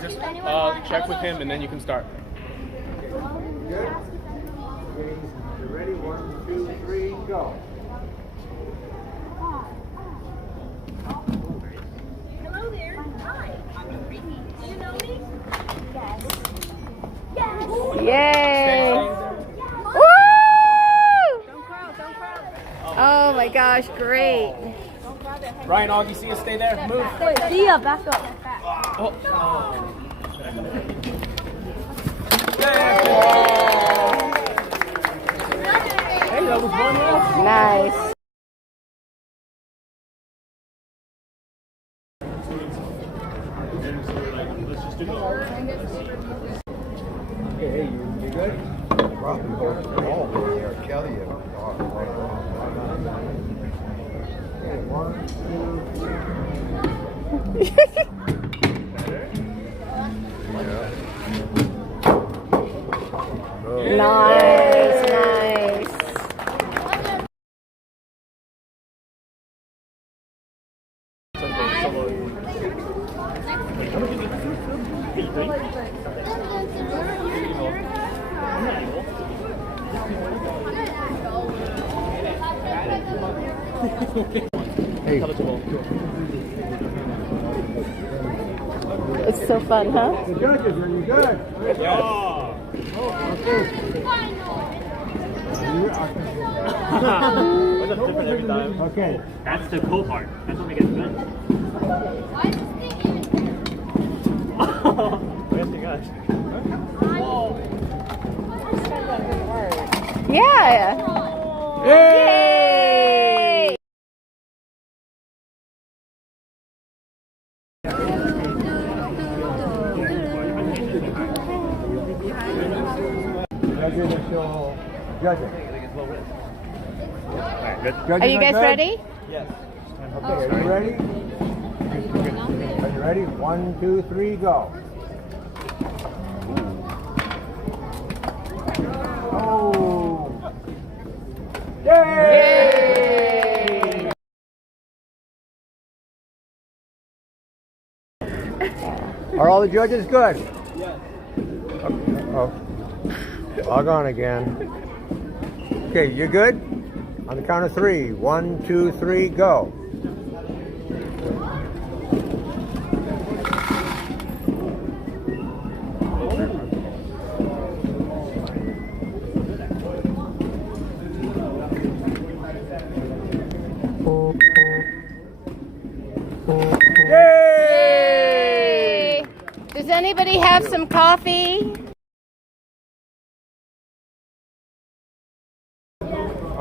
Just check with him and then you can start. Good? You ready? 1, 2, 3, go. Hello there. Hi. Do you know me? Yes. Yes. Yay! Woo! Don't crowd. Oh my gosh, great. Ryan, Augie, see you stay there. Move. See ya, back up. Oh. Hey, that was 1-0. Nice. Okay, hey, you good? Kelly. Okay, 1, 2, 3. Nice, nice. Hey. It's so fun, huh? The judges, are you good? Yeah. What's up different every time? Okay. That's the cool part. That's what makes it good. Why is this thing even here? Where's the guys? Yeah. Yay! Judges are still judging. Alright, good. Are you guys ready? Yes. Okay, are you ready? Are you ready? 1, 2, 3, go. Oh! Yay! Are all the judges good? Yes. Oh. Log on again. Okay, you're good? On the count of 3. 1, 2, 3, go. Yay! Does anybody have some coffee?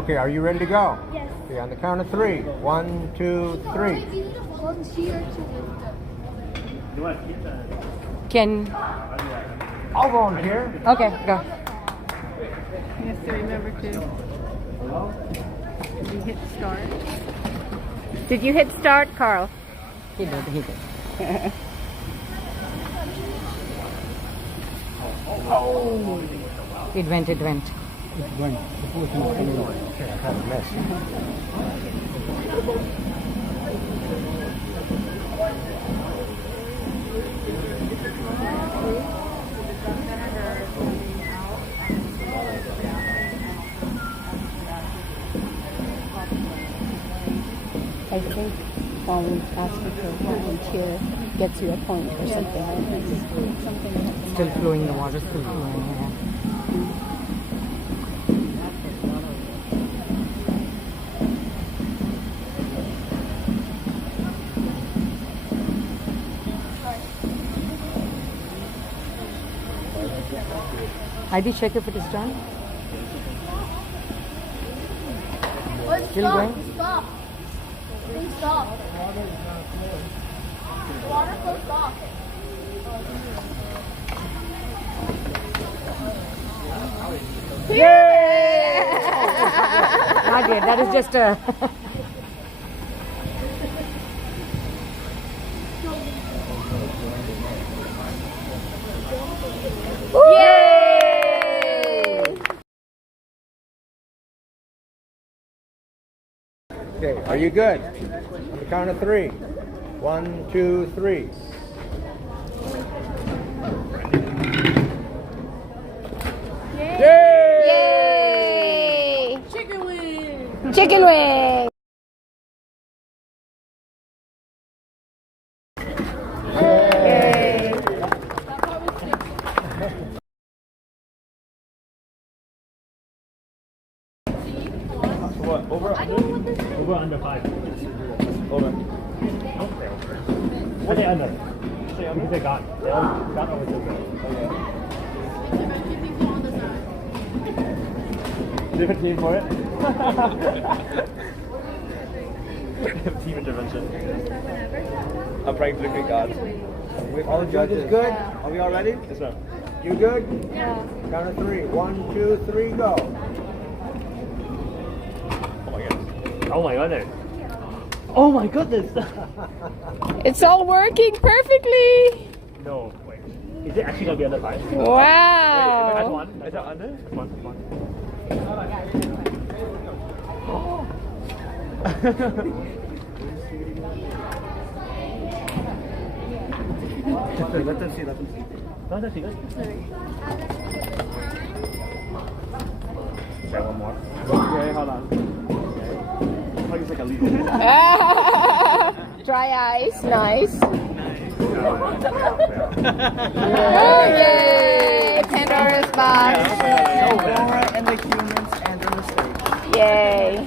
Okay, are you ready to go? Yes. Okay, on the count of 3. 1, 2, 3. Can I'll volunteer. okay, go. You have to remember to hit start. Did you hit start, Carl? He did. Oh! It went. It went. Okay, I kind of messed. I think asking for volunteer gets you a point or something. Still flowing, the water's still flowing. Yeah. ID check if it is done. Still going? Stop. Please stop. The water flow stop. Yay! Not yet. That is just a. Yay! Okay, are you good? On the count of 3. 1, 2, 3. Yay! Chicken wing. Chicken wing. Yay. What? Over under? Over under 5. Over. Don't say over. What say under? Say under. Because they got. They all got over 2. Different team for it. Team intervention. I'm praying for the Greek gods. All the judges good? Are we all ready? Yes, sir. You good? Yeah. Count of 3. 1, 2, 3, go. Oh my goodness. Oh my goodness. It's all working perfectly. No, wait. Is it actually gonna be under 5? Wait, Wow. that's 1. Is that under? Come on, come on. Let them see, let them see. No, that's good. Say one more. Okay, hold on. Okay. It's like a leaf. Dry ice, nice. Oh, yay! Pandora's box. Laura and the humans and their mistakes. Yay.